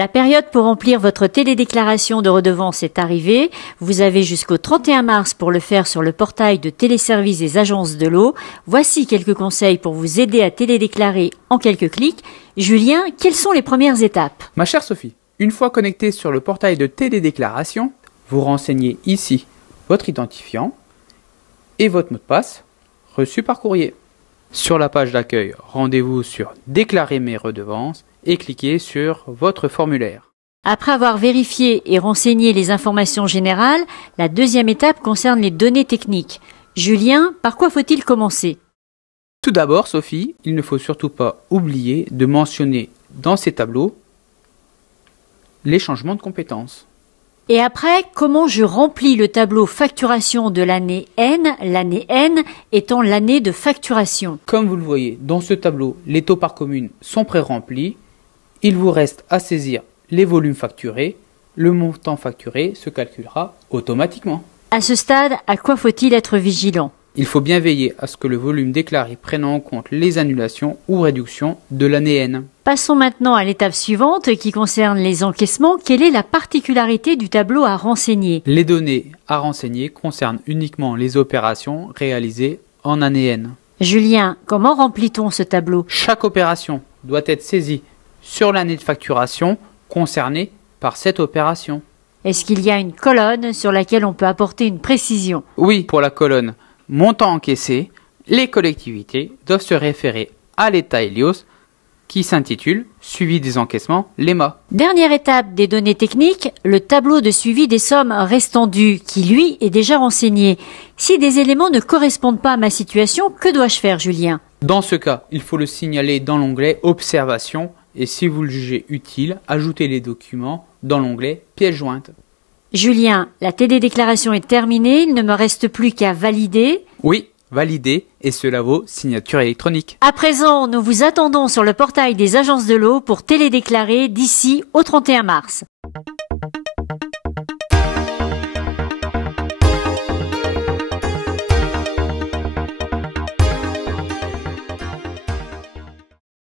La période pour remplir votre télédéclaration de redevance est arrivée. Vous avez jusqu'au 31 mars pour le faire sur le portail de téléservices des agences de l'eau. Voici quelques conseils pour vous aider à télédéclarer en quelques clics. Julien, quelles sont les premières étapes? Ma chère Sophie, une fois connecté sur le portail de télédéclaration, vous renseignez ici votre identifiant et votre mot de passe reçu par courrier. Sur la page d'accueil, rendez-vous sur « Déclarer mes redevances » et cliquez sur votre formulaire. Après avoir vérifié et renseigné les informations générales, la deuxième étape concerne les données techniques. Julien, par quoi faut-il commencer? Tout d'abord, Sophie, il ne faut surtout pas oublier de mentionner dans ces tableaux les changements de compétences. Et après, comment je remplis le tableau facturation de l'année N étant l'année de facturation? Comme vous le voyez, dans ce tableau, les taux par commune sont pré-remplis. Il vous reste à saisir les volumes facturés. Le montant facturé se calculera automatiquement. À ce stade, à quoi faut-il être vigilant? Il faut bien veiller à ce que le volume déclaré prenne en compte les annulations ou réductions de l'année N. Passons maintenant à l'étape suivante qui concerne les encaissements. Quelle est la particularité du tableau à renseigner? Les données à renseigner concernent uniquement les opérations réalisées en année N. Julien, comment remplit-on ce tableau? Chaque opération doit être saisie sur l'année de facturation concernée par cette opération. Est-ce qu'il y a une colonne sur laquelle on peut apporter une précision? Oui, pour la colonne montant encaissé, les collectivités doivent se référer à l'état Helios qui s'intitule Suivi des encaissements, l'EMA. Dernière étape des données techniques, le tableau de suivi des sommes restant dues qui, lui, est déjà renseigné. Si des éléments ne correspondent pas à ma situation, que dois-je faire, Julien? Dans ce cas, il faut le signaler dans l'onglet Observation et si vous le jugez utile, ajoutez les documents dans l'onglet Pièces jointes. Julien, la télédéclaration est terminée, il ne me reste plus qu'à valider. Oui, valider et cela vaut signature électronique. À présent, nous vous attendons sur le portail des agences de l'eau pour télédéclarer d'ici au 31 mars.